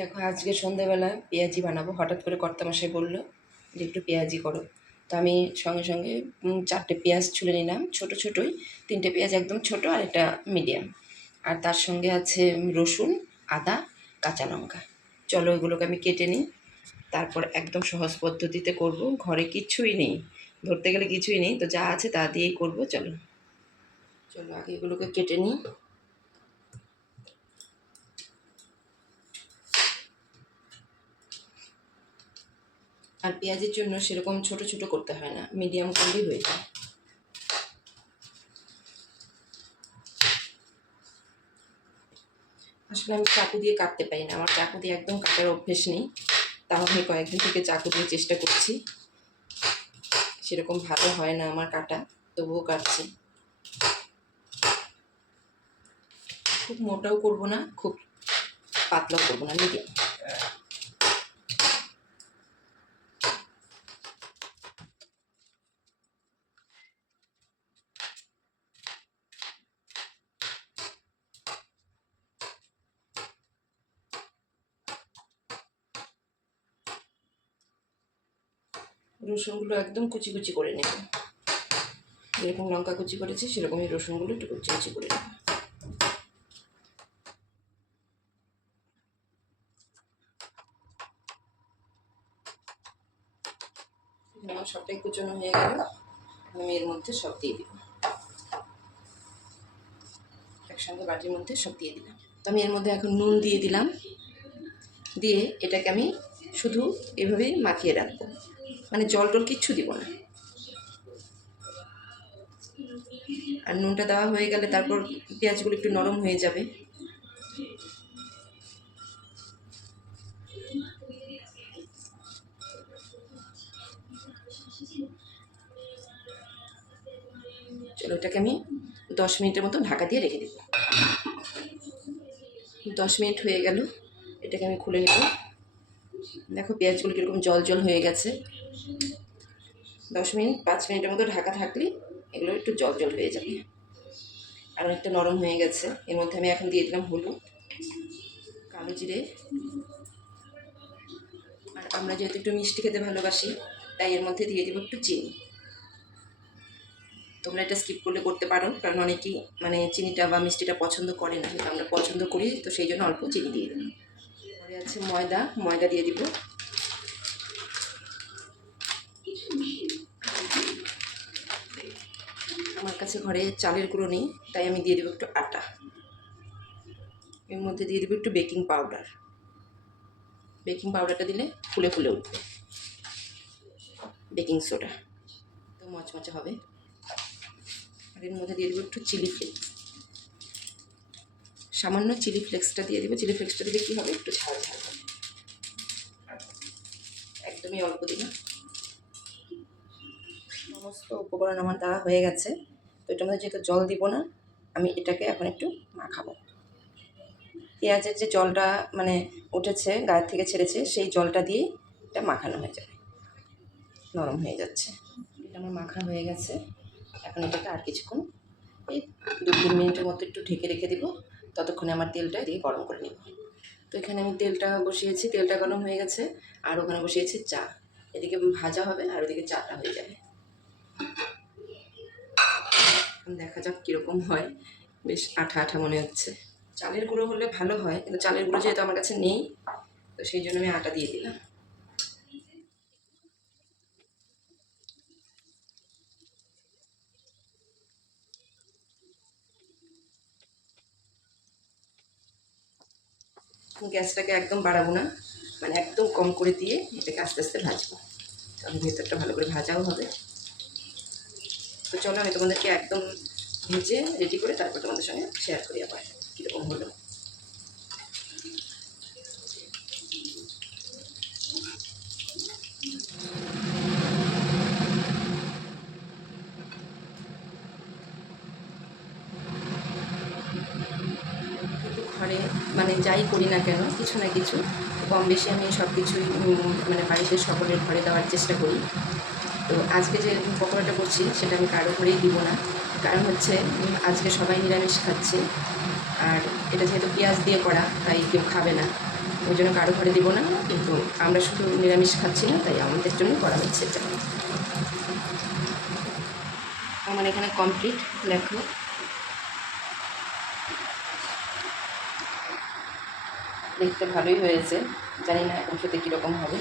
দেখো আজকে সন্ধ্যাবেলা পেঁয়াজি বানাবো। হঠাৎ করে কর্তামশাই বললো যে একটু পেঁয়াজি করো। তো আমি সঙ্গে সঙ্গে 4টে পেঁয়াজ ছুলে নিলাম, ছোটো ছোটোই। 3টে পেঁয়াজ একদম ছোটো আর একটা মিডিয়াম। আর তার সঙ্গে আছে রসুন, আদা, কাঁচা লঙ্কা। চলো ওইগুলোকে আমি কেটে নিই। তারপর একদম সহজ পদ্ধতিতে করব। ঘরে কিচ্ছুই নেই, ধরতে গেলে কিছুই নেই, তো যা আছে তা দিয়েই করব। চলো চলো আগে এগুলোকে কেটে নিই। আর পেঁয়াজের জন্য সেরকম ছোট ছোট করতে হয় না, মিডিয়াম করলেই হয়ে যায়। আসলে আমি চাকু দিয়ে কাটতে পারি না, আমার চাকু দিয়ে একদম কাটার অভ্যেস নেই। তাও আমি কয়েকদিন থেকে চাকু দিয়ে চেষ্টা করছি, সেরকম ভালো হয় না আমার কাটা, তবুও কাটছি। খুব মোটাও করব না, খুব পাতলাও করবো না, মিডিয়াম। রসুনগুলো একদম কুচি কুচি করে নেব, যেরকম লঙ্কা কুচি করেছি সেরকমই রসুনগুলো একটু কুচি কুচি করে নেব। আমার সবটাই কুচনো হয়ে গেল, আমি এর মধ্যে সব দিয়ে দিব, একসঙ্গে বাটির মধ্যে সব দিয়ে দিলাম। তো আমি এর মধ্যে এখন নুন দিয়ে দিলাম, দিয়ে এটাকে আমি শুধু এভাবেই মাখিয়ে রাখবো, মানে জল টল কিচ্ছু দিব না। আর নুনটা দেওয়া হয়ে গেলে তারপর পেঁয়াজগুলো একটু নরম হয়ে যাবে। চলো এটাকে আমি 10 মিনিটের মতো ঢাকা দিয়ে রেখে দেব। 10 মিনিট হয়ে গেল, এটাকে আমি খুলে নেব। দেখো পেঁয়াজগুলো কীরকম জল জল হয়ে গেছে। 10 মিনিট 5 মিনিটের মতো ঢাকা থাকলে এগুলো একটু জল জল হয়ে যাবে, আর অনেকটা নরম হয়ে গেছে। এর মধ্যে আমি এখন দিয়ে দিলাম হলুদ, কালো জিরে, আর আমরা যেহেতু একটু মিষ্টি খেতে ভালোবাসি তাই এর মধ্যে দিয়ে দেবো একটু চিনি। তোমরা এটা স্কিপ করলে করতে পারো, কারণ অনেকেই মানে চিনিটা বা মিষ্টিটা পছন্দ করে না, কিন্তু আমরা পছন্দ করি, তো সেই জন্য অল্প চিনি দিয়ে দিলাম। পরে আছে ময়দা, ময়দা দিয়ে দিব। আমার কাছে ঘরে চালের গুঁড়ো নেই, তাই আমি দিয়ে দেবো একটু আটা। এর মধ্যে দিয়ে দেবো একটু বেকিং পাউডার। বেকিং পাউডারটা দিলে ফুলে ফুলে উঠবে। বেকিং সোডা তো মচমচে হবে। আর এর মধ্যে দিয়ে দেবো একটু চিলি ফ্লেক্স, সামান্য চিলি ফ্লেক্সটা দিয়ে দেবো। চিলি ফ্লেক্সটা দিলে কী হবে, একটু ঝাল ঝাল হবে। একদমই অল্প দিলাম। সমস্ত উপকরণ আমার দেওয়া হয়ে গেছে, তো এটার মধ্যে যেহেতু জল দিব না, আমি এটাকে এখন একটু মাখাবো। পেঁয়াজের যে জলটা মানে উঠেছে, গায়ের থেকে ছেড়েছে, সেই জলটা দিয়ে এটা মাখানো হয়ে যাবে, নরম হয়ে যাচ্ছে। এটা আমার মাখা হয়ে গেছে। এখন এটাকে আর কিছুক্ষণ এই 2-3 মিনিটের মতো একটু ঢেকে রেখে দিব, ততক্ষণে আমার তেলটা এদিকে গরম করে নেব। তো এখানে আমি তেলটা বসিয়েছি, তেলটা গরম হয়ে গেছে, আর ওখানে বসিয়েছি চা। এদিকে ভাজা হবে আর ওদিকে চাটা হয়ে যাবে। দেখা যাক কীরকম হয়, বেশ আঠা আঠা মনে হচ্ছে। চালের গুঁড়ো হলে ভালো হয়, কিন্তু চালের গুঁড়ো যেহেতু আমার কাছে নেই, তো সেই জন্য আমি আটা দিয়ে দিলাম। গ্যাসটাকে একদম বাড়াবো না, মানে একদম কম করে দিয়ে এটাকে আস্তে আস্তে ভাজবো, কারণ ভেতরটা ভালো করে ভাজাও হবে। তো চলো আমি তোমাদেরকে একদম ভেজে রেডি করে তারপর তোমাদের সঙ্গে শেয়ার করি আবার কীরকম হলো। ঘরে মানে যাই করি না কেন, কিছু না কিছু কম বেশি আমি সব কিছুই মানে বাড়িতে সকলের ঘরে দেওয়ার চেষ্টা করি। তো আজকে যে পকোড়াটা করছি সেটা আমি কারো ঘরেই দিব না, কারণ হচ্ছে আজকে সবাই নিরামিষ খাচ্ছে, আর এটা যেহেতু পেঁয়াজ দিয়ে করা তাই কেউ খাবে না। ওই জন্য কারো ঘরে দিব না, কিন্তু আমরা শুধু নিরামিষ খাচ্ছি না, তাই আমাদের জন্য করা হচ্ছে এটা। আমার এখানে কমপ্লিট, দেখো দেখতে ভালোই হয়েছে, জানি না এখন খেতে কীরকম হবে।